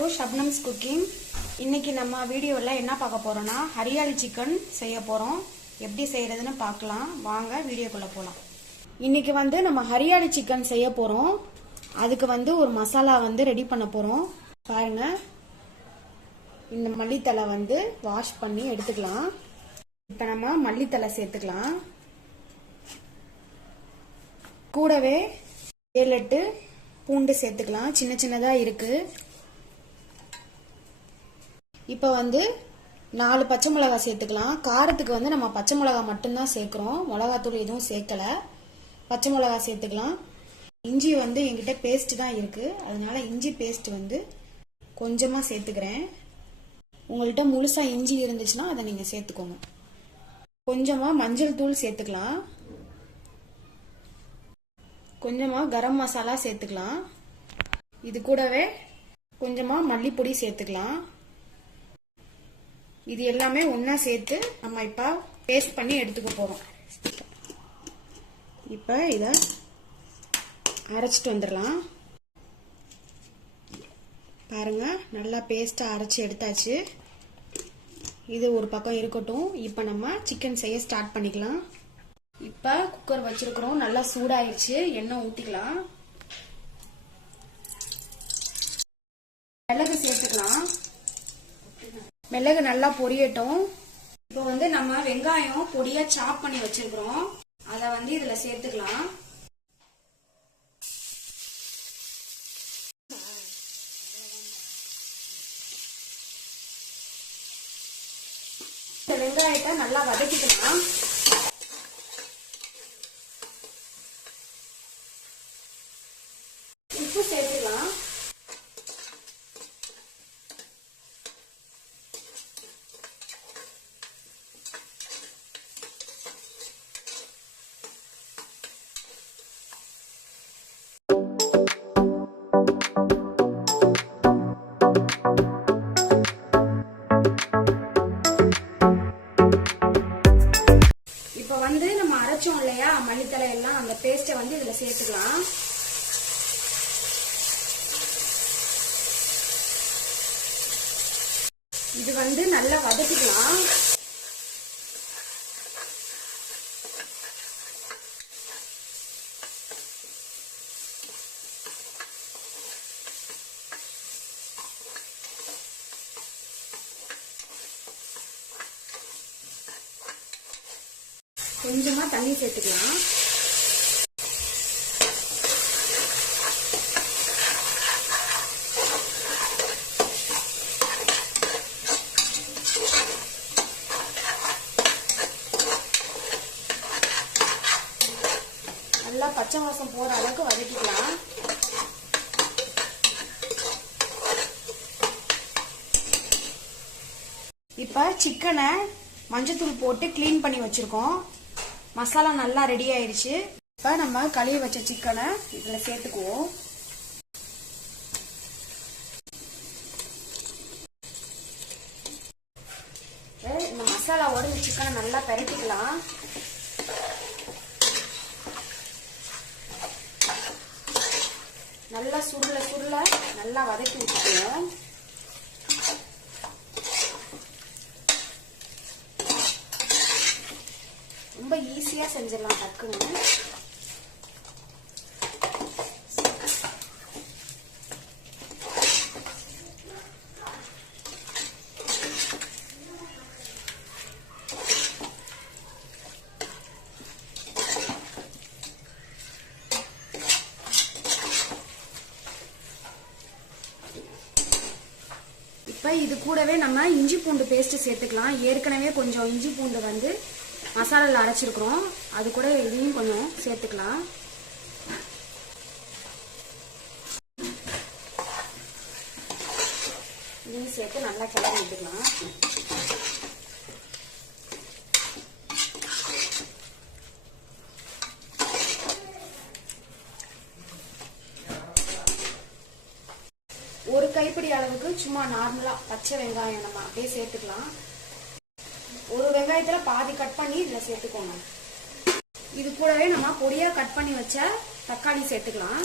to Shabnam's Cooking. இன்னைக்கு நம்ம வீடியோல என்ன பார்க்க போறோம்னா ஹரியாலி சிக்கன் செய்ய போறோம். எப்படி செய்யறதுன்னு பார்க்கலாம். வாங்க வீடியோக்குள்ள போலாம். இன்னைக்கு நம்ம ஹரியாலி சிக்கன் செய்ய போறோம். அதுக்கு ஒரு மசாலா ரெடி பண்ண போறோம். பாருங்க. இந்த மல்லித்தலை வாஷ் பண்ணி எடுத்துக்கலாம். இப்போ நம்ம மல்லித்தலை சேர்த்துக்கலாம். கூடவே 7-8 பூண்டு சேர்த்துக்கலாம். சின்ன சின்னதா இருக்கு. இப்போ 4 பச்சை மிளகாய் சேர்த்துக்கலாம். காரத்துக்கு நம்ம பச்சை மிளகாய் மட்டும்தான் சேர்க்கிறோம். மிளகாத்தூள் எதுவும் சேர்க்கல. பச்சை மிளகாய் சேர்த்துக்கலாம். இஞ்சி என்கிட்ட பேஸ்ட் தான் இருக்கு. அதனால இஞ்சி பேஸ்ட் கொஞ்சமா சேர்த்துக்கிறேன். உங்கள்கிட்ட முழுசா இஞ்சி இருந்துச்சுன்னா அதை நீங்க சேர்த்துக்கோங்க. கொஞ்சமா மஞ்சள் தூள் சேர்த்துக்கலாம். கொஞ்சமா கரம் மசாலா சேர்த்துக்கலாம். இது கூடவே கொஞ்சமா மல்லிப்பொடி சேர்த்துக்கலாம். இது எல்லாமே ஒன்னா சேர்த்து நம்ம இப்ப பேஸ்ட் பண்ணி எடுத்துக்க போறோம். இப்ப இத அரைச்சிட்டு வந்துடலாம். பாருங்க, நல்லா பேஸ்டா அரைச்சு எடுத்தாச்சு. இது ஒரு பக்கம் இருக்கட்டும். இப்ப நம்ம சிக்கன் செய்ய ஸ்டார்ட் பண்ணிக்கலாம். இப்ப குக்கர் வச்சிருக்கிறோம். நல்லா சூடாயிருச்சு. எண்ணெய் ஊத்திக்கலாம். மிளகு சேர்த்துக்கலாம். மிளகு நல்லா பொரியட்டும். இப்போ நம்ம வெங்காயம் பொடியா சாப் பண்ணி வச்சிருக்கிறோம். அத இதுல சேர்த்துக்கலாம். இந்த வெங்காயத்தை நல்லா வதக்கிக்கலாம். உப்பு சேர்த்துக்கலாம். இப்போ நம்ம அரைச்சோம் இல்லையா மல்லித்தலை எல்லாம், அந்த பேஸ்ட்டை இதுல சேர்த்துக்கலாம். இது நல்லா வதக்கிக்கலாம். கொஞ்சமா தண்ணி சேர்த்துக்கலாம். நல்லா பச்சை வாசம் போற அளவுக்கு வதக்கிக்கலாம். இப்ப சிக்கனை மஞ்சத்தூள் போட்டு கிளீன் பண்ணி வச்சிருக்கோம். மசாலா நல்லா ரெடி ஆயிருச்சு. இப்ப நம்ம கழுவி வச்ச சிக்கனை இதுல சேர்த்துக்குவோம். இந்த மசாலாவோட இந்த சிக்கனை நல்லா பரட்டிக்கலாம். நல்லா சுருள சுருள நல்லா வதக்கி விட்டுக்குவோம். ரொம்ப ஈஸியா செஞ்சிடலாம் டக்குன்னு. இப்ப இது கூடவே நம்ம இஞ்சி பூண்டு பேஸ்ட் சேர்த்துக்கலாம். ஏற்கனவே கொஞ்சம் இஞ்சி பூண்டு மசாலால அரைச்சிருக்கிறோம். அது கூட இதையும் கொஞ்சம் சேர்த்துக்கலாம். இதையும் சேர்த்து நல்லா கிளறி விட்டுக்கலாம். ஒரு கைப்பிடி அளவுக்கு சும்மா நார்மலா பச்சை வெங்காயம் நம்ம அப்படியே சேர்த்துக்கலாம். ஒரு வெங்காயத்துல பாதி கட் பண்ணி இதுல சேர்த்துக்கோங்க. இது கூடவே நம்ம பொடியா கட் பண்ணி வச்ச தக்காளி சேர்த்துக்கலாம்.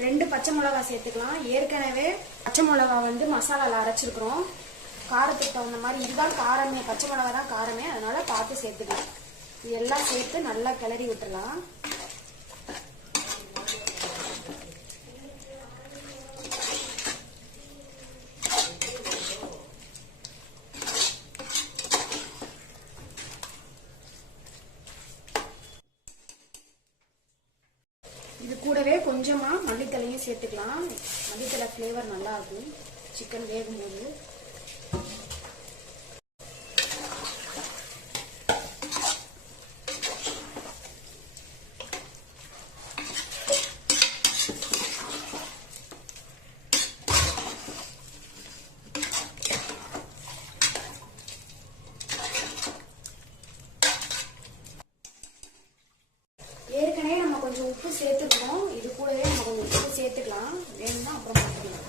2 பச்சை மிளகா சேர்த்துக்கலாம். ஏற்கனவே பச்சை மிளகா வந்து மசாலால அரைச்சிருக்கிறோம். காரத்துக்கு தகுந்த மாதிரி இதுதான் காரமே, பச்சை மிளகா தான் காரமே, அதனால பார்த்து சேர்த்துக்கலாம். இது எல்லாம் சேர்த்து நல்லா கிளறி விட்டுலாம். இது கூடவே கொஞ்சமா மல்லித்தலையும் சேர்த்துக்கலாம். மல்லித்தலை ஃப்ளேவர் நல்லா இருக்கும் சிக்கன் வேகும்போது. ஏற்கனவே நம்ம கொஞ்சம் உப்பு சேர்த்துக்கணும். இது கூடவே நம்ம கொஞ்சம் உப்பு சேர்த்துக்கலாம். வேணும்னா அப்புறம் பார்த்துக்கலாம்.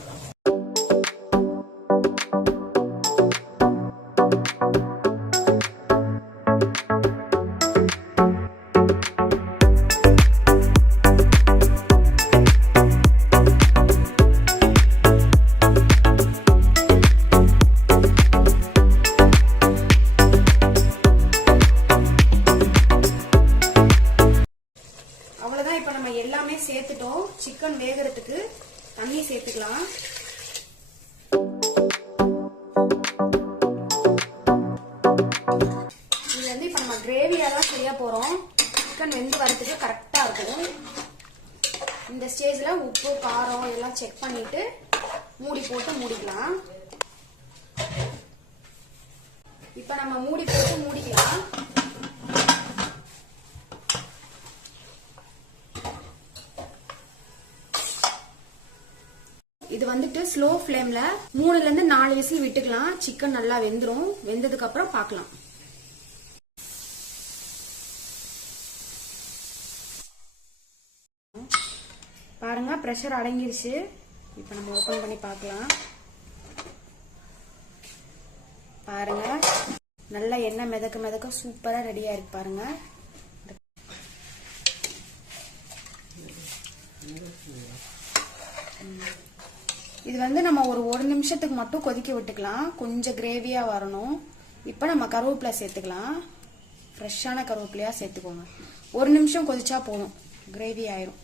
அவ்வளவுதான். இப்ப நம்ம எல்லாமே சேர்த்துட்டோம். சிக்கன் வேகிறதுக்கு தண்ணி சேர்த்துக்கலாம். இது வந்து இப்ப நம்ம கிரேவியா தான் செய்ய போறோம். சிக்கன் வெந்து வரதுக்கு கரெக்டா இருக்கும். இந்த ஸ்டேஜ்ல உப்பு காரம் எல்லாம் செக் பண்ணிட்டு மூடி போட்டு மூடிக்கலாம். இப்ப நம்ம மூடி போட்டு மூடிக்கலாம். இது வந்துட்டு ஸ்லோ ஃப்ளேம்ல 3ல இருந்து 4 விசில் விட்டுக்கலாம். சிக்கன் நல்லா வெந்துரும். வெந்ததுக்கு அப்புறம் பார்க்கலாம். பாருங்க, பிரஷர் அடங்கிருச்சு. இப்ப நம்ம ஓபன் பண்ணி பார்க்கலாம். பாருங்க, நல்லா எண்ணெய் மிதக்க மிதக்க சூப்பரா ரெடியா இருக்கு. பாருங்க, இது வந்து நம்ம ஒரு நிமிஷத்துக்கு மட்டும் கொதிக்க விட்டுக்கலாம். கொஞ்சம் கிரேவியா வரணும். இப்ப நம்ம கருவேப்பிலை சேர்த்துக்கலாம். ஃப்ரெஷ்ஷான கருவேப்பிலையா சேர்த்துக்கோங்க. 1 நிமிஷம் கொதிச்சா போதும், கிரேவி ஆயிரும்.